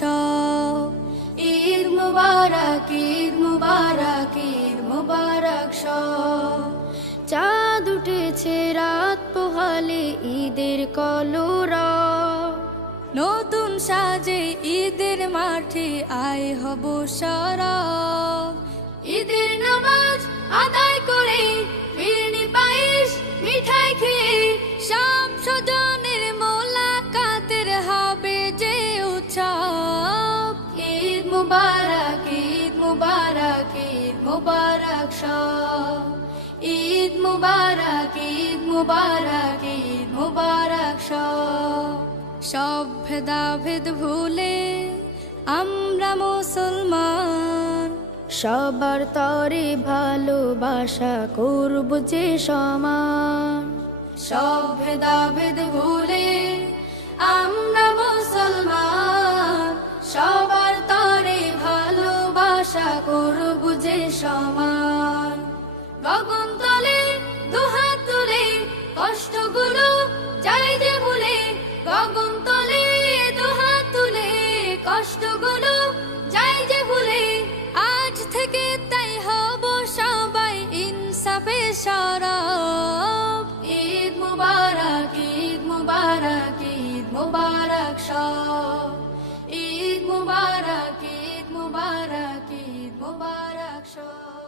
সব। ঈদ মুবারক, ঈদ মুবারক, ঈদ মুবারক সব। চাঁদ উঠেছে রাত পোহালে ঈদের কলরব, নতুন সাজে ঈদের মাঠে আয় হব সরব। ঈদের নামাজ আদায় করে ফিরনি পায়েস মিঠাই খেয়ে সব স্বজনের মোলাকাতের হবে যে উৎসব। ঈদ মুবারক, ঈদ মুবারক, ঈদ মুবারক সব। ঈদ মুবারক, ঈদ মুবারক, ঈদ মুবারক সব। সব ভেদাভেদ ভুলে আমরা মুসলমান, সবার তরে ভালোবাসা করব যে সমান। সব ভেদাভেদ ভুলে আমরা মুসলমান, সবার তরে ভালোবাসা করব যে সমান। গগন তলে দুহাত তুলে কষ্টগুলো চাই যে ভুলে, গগন তলে দুহাত তুলে কষ্টগুলো যাই যে ভুলে। আজ থেকে তাই হব সবাই ইনসাফে সরব। ঈদ মুবারক, ঈদ মুবারক, ঈদ মুবারক সব। ঈদ মুবারক, ঈদ মুবারক, ঈদ মুবারক সব।